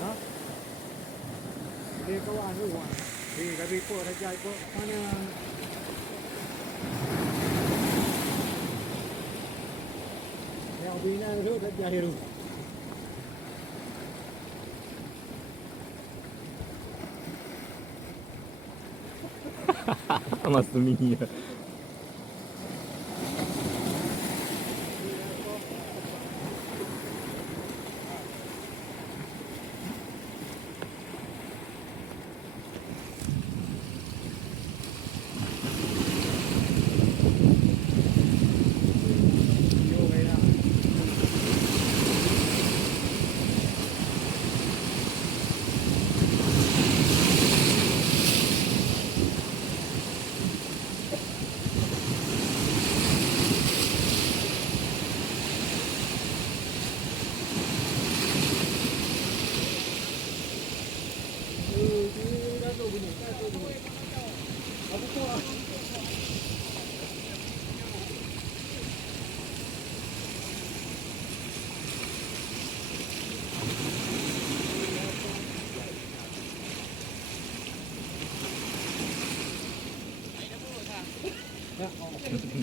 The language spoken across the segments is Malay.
đó đi câu ăn cái quả thì cái bị porta chạy có mana theo bina itu dah jahil. Mas Mia.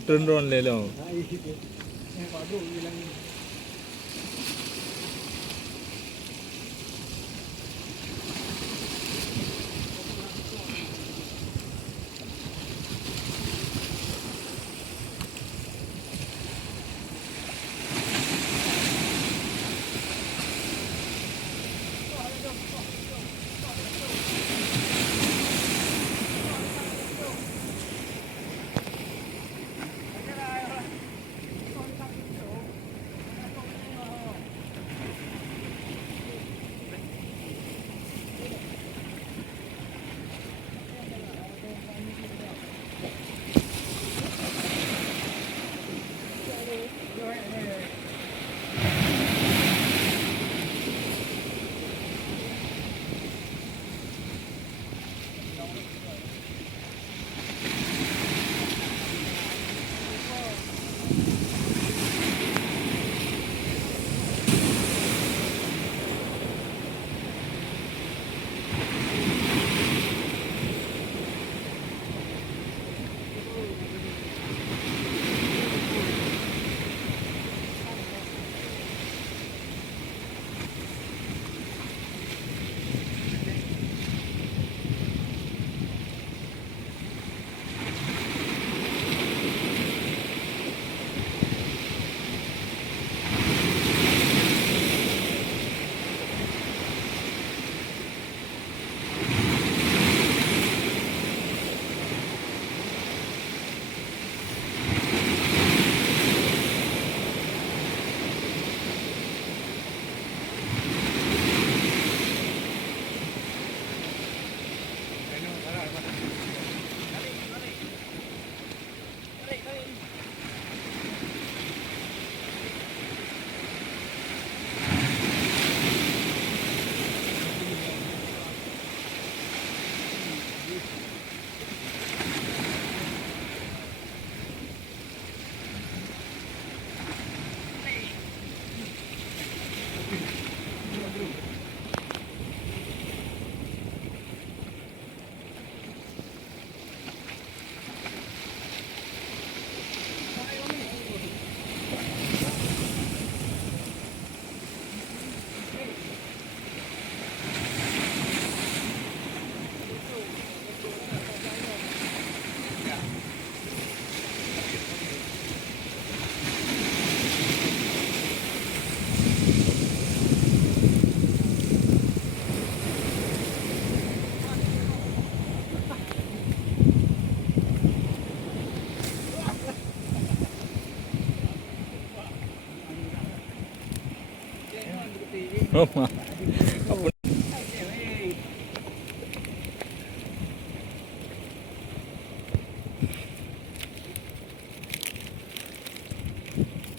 Turun le lo.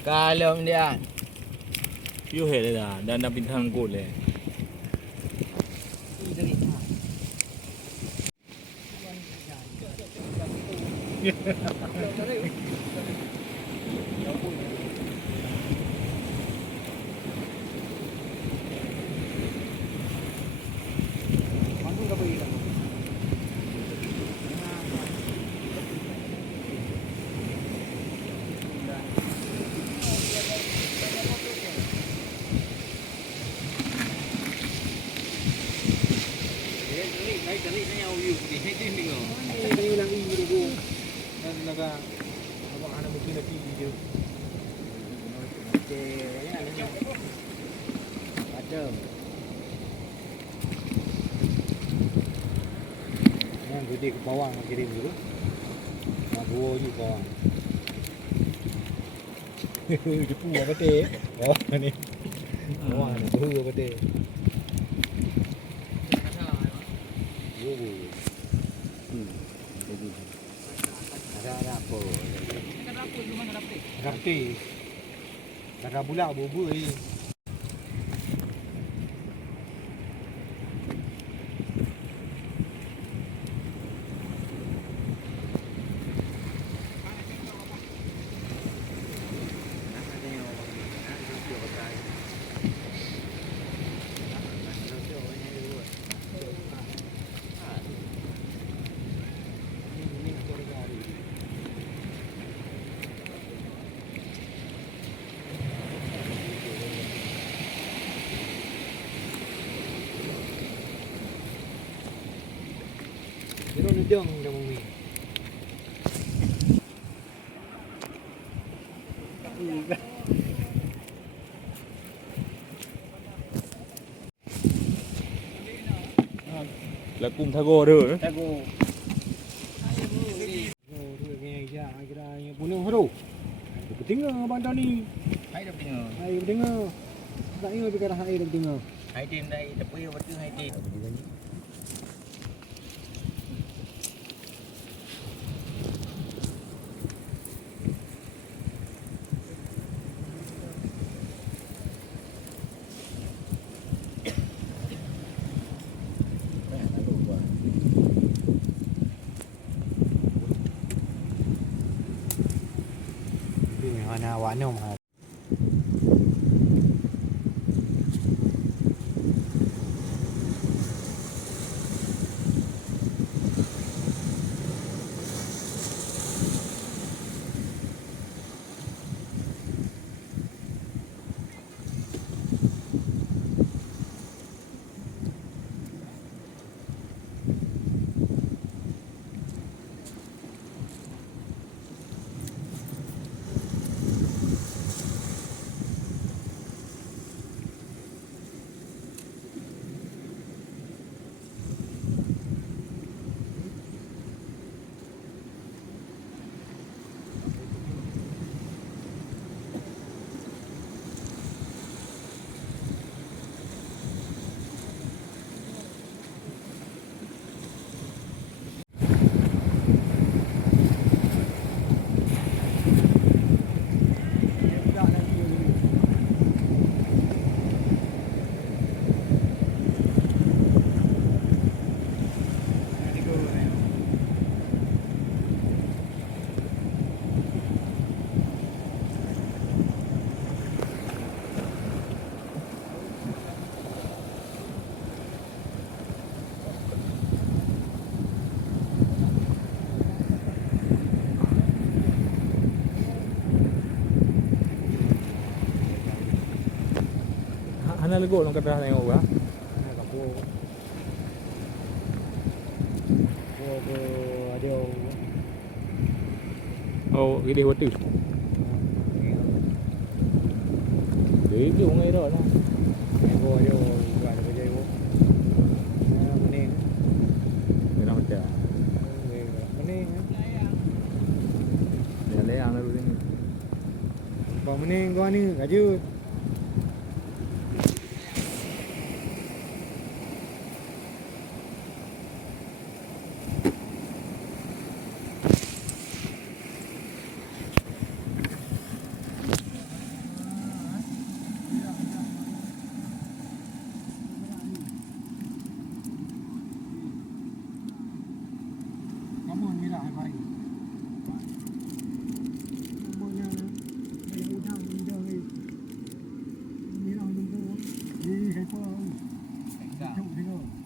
Kalau dia View hết rồi à, đang bình thang cột này. Yang gede ke bawah nak kirim dulu. Nak dua je bawah. Jepu apa teh? Bawah ni. Bawah ni dua apa teh? Ada apa? Rapti. Ada bulat bubu ni. Dia nak dong dah mami. Là cùng thago được. Tago. Oh, tu yang ya, kira yang punya haro. Penting abang dah ni. Hai dah tengok. Hai penting. Tak ingat perkara hai dah penting. Hai tim đây, tapi apa tu hai tim? Mana warna mah. Hana lego long kata tengok ah. Aku ada Oh, gede waktu. Đấy ví dụ ngay đó đó. aku ada buat kerja aku. Mening. Người nào chả. Mening. Để lấy ăn rồi đi. Bang mening kau ni kerja. Kamu ni lah hai. Kamu ni banyak udang ni. Ni lah tunggu. Ni hai pun. Tengok.